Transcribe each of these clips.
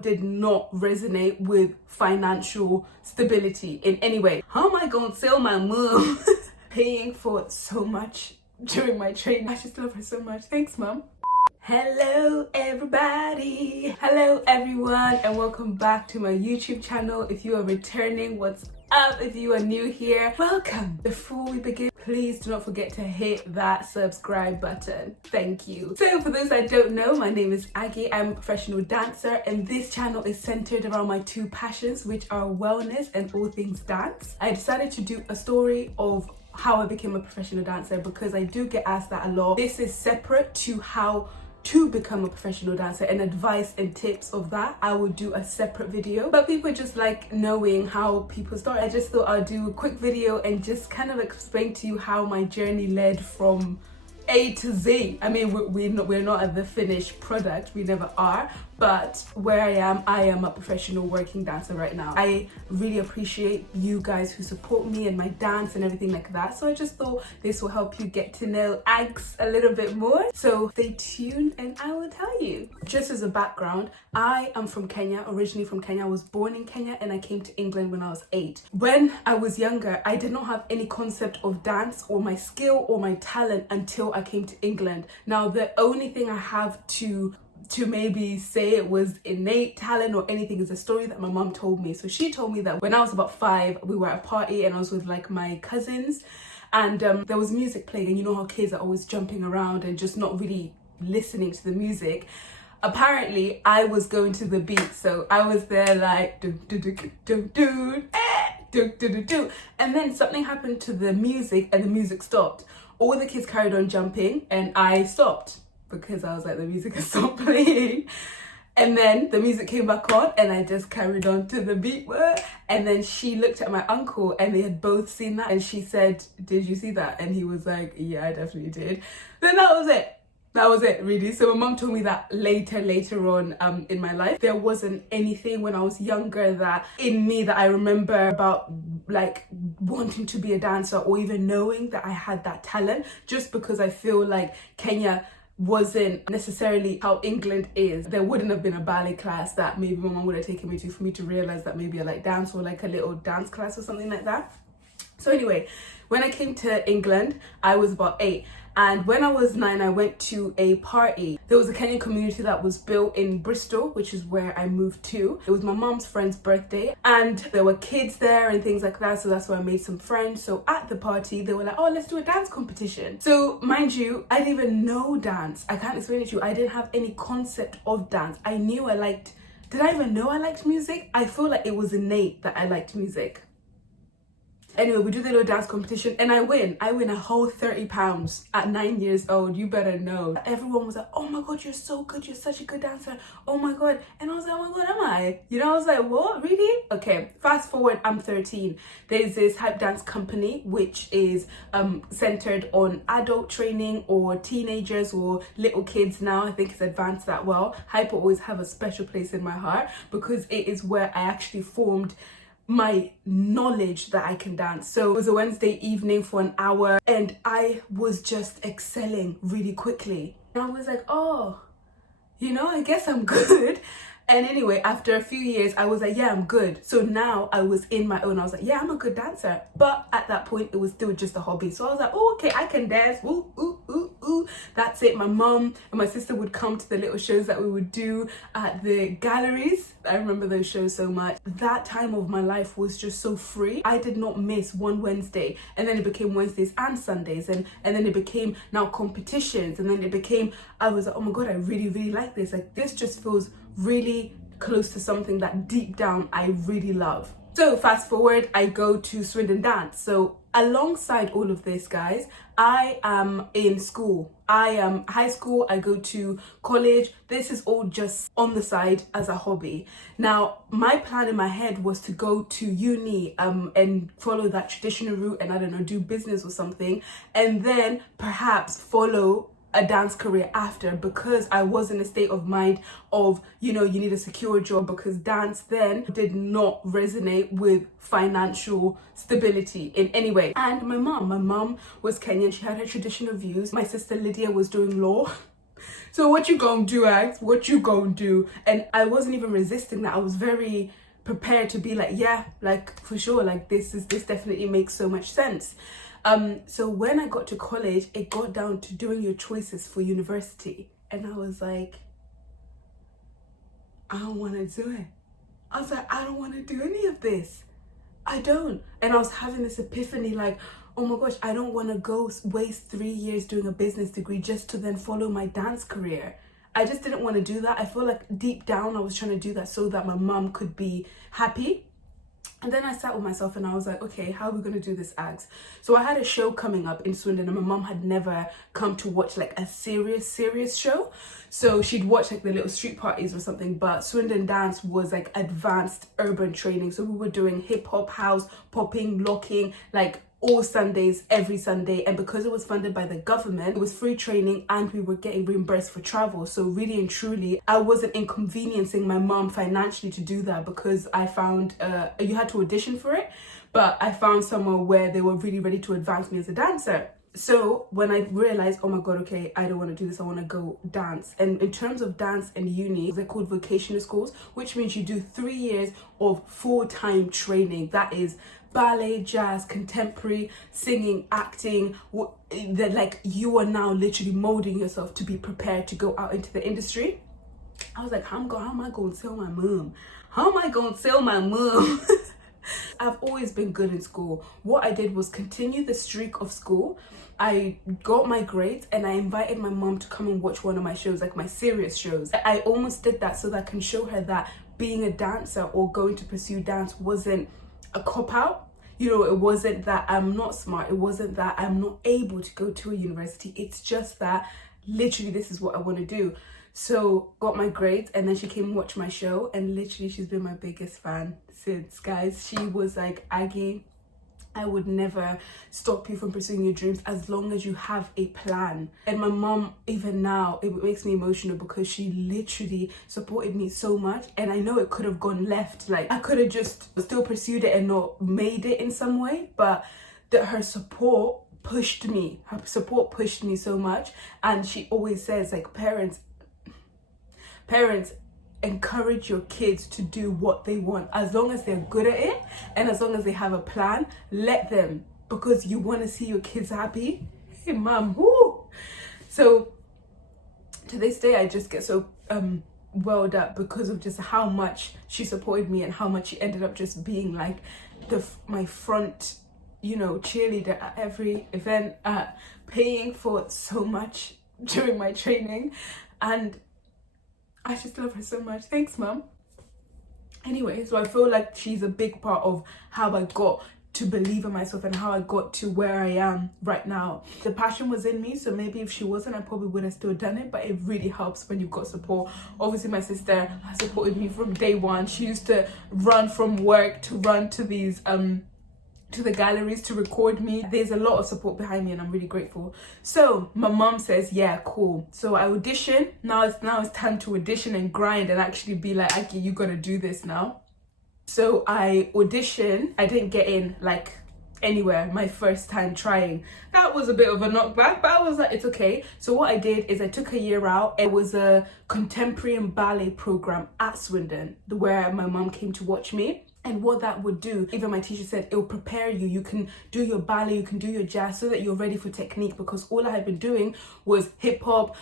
did not resonate with financial stability in any way. How am I gonna tell my mom paying for so much during my training? I just love her so much. Thanks, mom. Hello everybody, hello everyone, and welcome back to my YouTube channel. If you are returning, what's up? If you are new here, welcome. Before we begin, please do not forget to hit that subscribe button. Thank you. So for those that don't know, my name is Aggie. I'm a professional dancer, and this channel is centered around my two passions, which are wellness and all things dance. I decided to do a story of how I became a professional dancer because I do get asked that a lot. This is separate to how to become a professional dancer, and advice and tips of that I will do a separate video, but people just like knowing how people start. I just thought I'd do a quick video and just kind of explain to you how my journey led from A to Z. I mean, we're not at the finished product, we never are, but where I am a professional working dancer right now. I really appreciate you guys who support me and my dance and everything like that, so I just thought this will help you get to know Aggs a little bit more. So stay tuned and I will tell you. Just as a background, I am from Kenya, originally from Kenya. I was born in Kenya and I came to England when I was 8. When I was younger, I did not have any concept of dance or my skill or my talent until I came to England. Now, the only thing I have to maybe say it was innate talent or anything is a story that my mom told me. So she told me that when I was about 5, we were at a party and I was with like my cousins, and there was music playing, and you know how kids are always jumping around and just not really listening to the music. Apparently I was going to the beat, so I was there like do do do do do do do do, and then something happened to the music and the music stopped. All the kids carried on jumping and I stopped because I was like, the music has stopped playing. And then the music came back on and I just carried on to the beat. And then she looked at my uncle and they had both seen that, and she said, "Did you see that?" And he was like, "Yeah, I definitely did." Then that was it. That was it, really. So my mom told me that later on in my life. There wasn't anything when I was younger that in me that I remember about like wanting to be a dancer or even knowing that I had that talent, just because I feel like Kenya wasn't necessarily how England is. There wouldn't have been a ballet class that maybe my mom would have taken me to for me to realize that maybe I like dance, or like a little dance class or something like that. So anyway, when I came to England, I was about 8. And when I was 9, I went to a party. There was a Kenyan community that was built in Bristol, which is where I moved to. It was my mom's friend's birthday and there were kids there and things like that. So that's where I made some friends. So at the party, they were like, "Oh, let's do a dance competition." So mind you, I didn't even know dance. I can't explain it to you. I didn't have any concept of dance. I knew I liked, did I even know I liked music? I feel like it was innate that I liked music. Anyway, we do the little dance competition and I win a whole £30 at 9 years old. You better know. Everyone was like, "Oh my God, you're so good. You're such a good dancer. Oh my God." And I was like, "Oh my God, am I?" You know, I was like, "What, really?" Okay, fast forward, I'm 13. There's this hype dance company, which is centered on adult training or teenagers or little kids now. I think it's advanced that well. Hype will always have a special place in my heart because it is where I actually formed my knowledge that I can dance. So it was a Wednesday evening for an hour and I was just excelling really quickly. And I was like, "Oh, you know, I guess I'm good." And anyway, after a few years, I was like, "Yeah, I'm good." So now I was in my own. I was like, "Yeah, I'm a good dancer." But at that point, it was still just a hobby. So I was like, "Oh, okay, I can dance. Ooh, ooh, ooh, ooh." That's it. My mom and my sister would come to the little shows that we would do at the galleries. I remember those shows so much. That time of my life was just so free. I did not miss one Wednesday. And then it became Wednesdays and Sundays. And then it became now competitions. And then it became, I was like, "Oh my God, I really, really like this. Like, this just feels really close to something that deep down I really love." So fast forward, I go to Swindon Dance. So alongside all of this, guys, I am in school. I am high school, I go to college. This is all just on the side as a hobby. Now, my plan in my head was to go to uni and follow that traditional route and, I don't know, do business or something, and then perhaps follow a dance career after, because I was in a state of mind of, you know, you need a secure job, because dance then did not resonate with financial stability in any way. And my mom was Kenyan, she had her traditional views. My sister Lydia was doing law. So what you gonna do, Ags? What you gonna do? And I wasn't even resisting that. I was very prepared to be like, yeah, like for sure, like this definitely makes so much sense. So when I got to college, it got down to doing your choices for university, and I was like, I don't want to do it. I was like, I don't want to do any of this. I don't. And I was having this epiphany like, oh my gosh, I don't want to go waste 3 years doing a business degree just to then follow my dance career. I just didn't want to do that. I feel like deep down I was trying to do that so that my mom could be happy. And then I sat with myself and I was like, okay, how are we going to do this, Ags? So I had a show coming up in Swindon, and my mom had never come to watch like a serious show. So she'd watch like the little street parties or something, but Swindon dance was like advanced urban training. So we were doing hip hop, house, popping, locking, like all Sundays, every Sunday. And because it was funded by the government, it was free training and we were getting reimbursed for travel. So really and truly, I wasn't inconveniencing my mom financially to do that, because I found you had to audition for it, but I found somewhere where they were really ready to advance me as a dancer. So when I realized, oh my god, okay, I don't want to do this, I want to go dance. And in terms of dance and uni, they're called vocational schools, which means you do 3 years of full-time training. That is ballet, jazz, contemporary, singing, acting. That like you are now literally molding yourself to be prepared to go out into the industry. I was like, how am I going to tell my mom? How am I going to tell my mom? I've always been good in school. What I did was continue the streak of school. I got my grades and I invited my mom to come and watch one of my shows, like my serious shows. I almost did that so that I can show her that being a dancer or going to pursue dance wasn't a cop-out. You know, it wasn't that I'm not smart. It wasn't that I'm not able to go to a university. It's just that literally this is what I want to do. So got my grades, and then she came and watched my show, and literally she's been my biggest fan since, guys. She was like, Aggie, I would never stop you from pursuing your dreams as long as you have a plan. And my mom, even now, it makes me emotional because she literally supported me so much. And I know it could have gone left. Like I could have just still pursued it and not made it in some way, but that her support pushed me. Her support pushed me so much. And she always says, like, parents, encourage your kids to do what they want. As long as they're good at it and as long as they have a plan, let them, because you want to see your kids happy. Hey, mom, woo! So to this day, I just get so welled up because of just how much she supported me and how much she ended up just being like my front, you know, cheerleader at every event, paying for so much during my training. And I just love her so much. Thanks, mum. Anyway, so I feel like she's a big part of how I got to believe in myself and how I got to where I am right now. The passion was in me, so maybe if she wasn't, I probably would have still done it, but it really helps when you've got support. Obviously, my sister has supported me from day one. She used to run from work to run to these to the galleries to record me. There's a lot of support behind me and I'm really grateful. So my mom says, yeah, cool. So I audition. Now it's time to audition and grind and actually be like, Aggie, you gotta do this now. So I audition. I didn't get in like anywhere my first time trying. That was a bit of a knockback, but I was like, it's okay. So what I did is I took a year out. It was a contemporary and ballet program at Swindon where my mom came to watch me. And what that would do, even my teacher said, it will prepare you. You can do your ballet, you can do your jazz so that you're ready for technique, because all I had been doing was hip hop,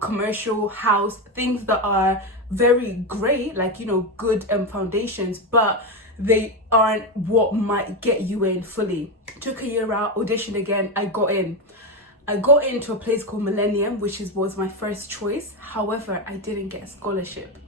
commercial, house, things that are very great, like, you know, good foundations, but they aren't what might get you in fully. Took a year out, auditioned again, I got in. I got into a place called Millennium, which was my first choice. However, I didn't get a scholarship.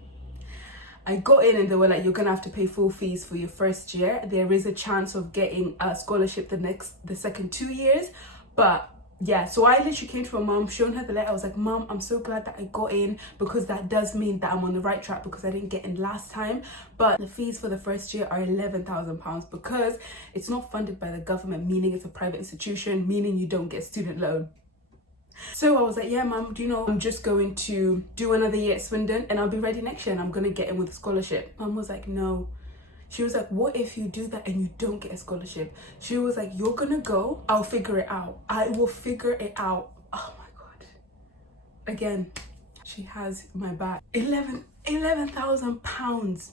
I got in and they were like, you're gonna have to pay full fees for your first year. There is a chance of getting a scholarship the second 2 years. But yeah, so I literally came to my mom, showing her the letter. I was like, Mom, I'm so glad that I got in, because that does mean that I'm on the right track, because I didn't get in last time. But the fees for the first year are £11,000 because it's not funded by the government, meaning it's a private institution, meaning you don't get student loan. So I was like, yeah, Mum, do you know, I'm just going to do another year at Swindon and I'll be ready next year and I'm going to get in with a scholarship. Mum was like, no. She was like, what if you do that and you don't get a scholarship? She was like, you're going to go, I'll figure it out. I will figure it out. Oh my God. Again, She has my back. 11,000 pounds.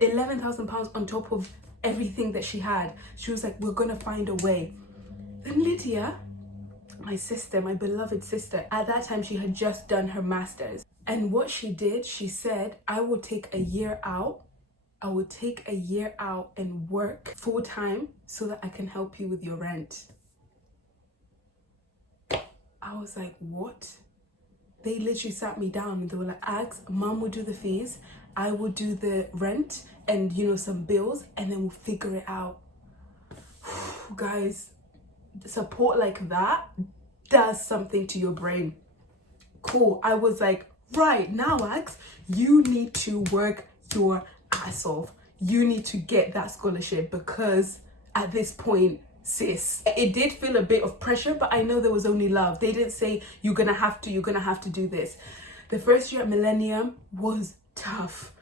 11,000 pounds on top of everything that she had. She was like, we're gonna find a way. Then Lydia, my sister, my beloved sister, at that time she had just done her master's. And what she did, she said, I will take a year out. I will take a year out and work full time so that I can help you with your rent. I was like, what? They literally sat me down and they were like, Ags, mom will do the fees, I will do the rent and, you know, some bills, and then we'll figure it out. Guys, support like that does something to your brain. Cool. I was like, right now, Ags, you need to work your ass off. You need to get that scholarship, because at this point, sis, it did feel a bit of pressure, but I know there was only love. They didn't say you're gonna have to do this. The first year at Millennium was tough.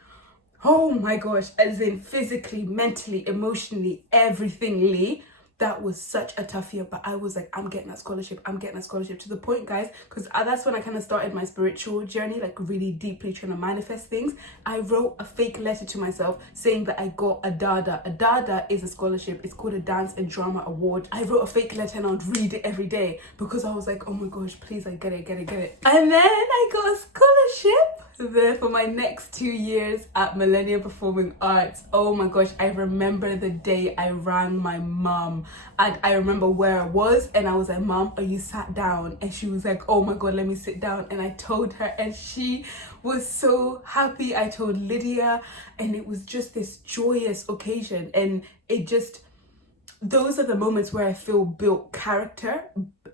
Oh my gosh, as in physically, mentally, emotionally, everythingly. That was such a tough year, but I was like, I'm getting that scholarship, to the point, guys, because that's when I kind of started my spiritual journey, like really deeply trying to manifest things. I wrote a fake letter to myself saying that I got a Dada. A Dada is a scholarship. It's called a Dance and Drama Award. I wrote a fake letter and I would read it every day because I was like, oh my gosh, please, I get it. And then I got a scholarship there for my next 2 years at Millennium Performing Arts. Oh my gosh, I remember the day I rang my mum, and I remember where I was, and I was like, Mom, are you sat down? And she was like, oh my god, let me sit down. And I told her, and she was so happy. I told Lydia, and it was just this joyous occasion. And it just, those are the moments where I feel built character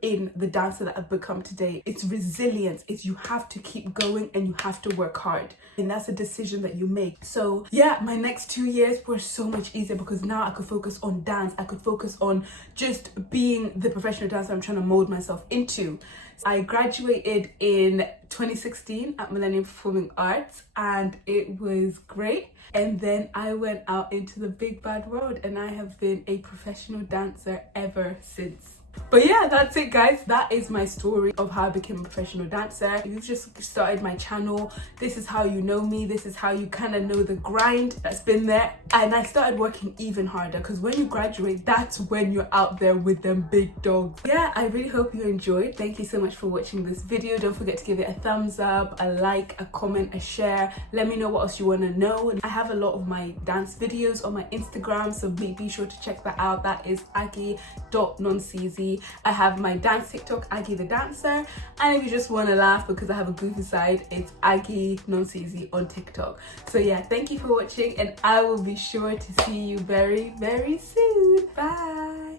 in the dancer that I've become today. It's resilience. It's you have to keep going and you have to work hard. And that's a decision that you make. So yeah, my next 2 years were so much easier because now I could focus on dance. I could focus on just being the professional dancer I'm trying to mold myself into. I graduated in 2016 at Millennium Performing Arts, and it was great. And then I went out into the big bad world, and I have been a professional dancer ever since. But yeah, that's it, guys. That is my story of how I became a professional dancer. If you've just started my channel, this is how you know me. This is how you kind of know the grind that's been there. And I started working even harder, because when you graduate, that's when you're out there with them big dogs. Yeah, I really hope you enjoyed. Thank you so much for watching this video. Don't forget to give it a thumbs up, a like, a comment, a share. Let me know what else you want to know. I have a lot of my dance videos on my Instagram, so be sure to check that out. That is aggie.nonsizi. I have my dance TikTok, Aggie the Dancer, and if you just want to laugh because I have a goofy side, it's Aggie Nonsizi on TikTok. So yeah, thank you for watching, and I will be sure to see you very, very soon. Bye.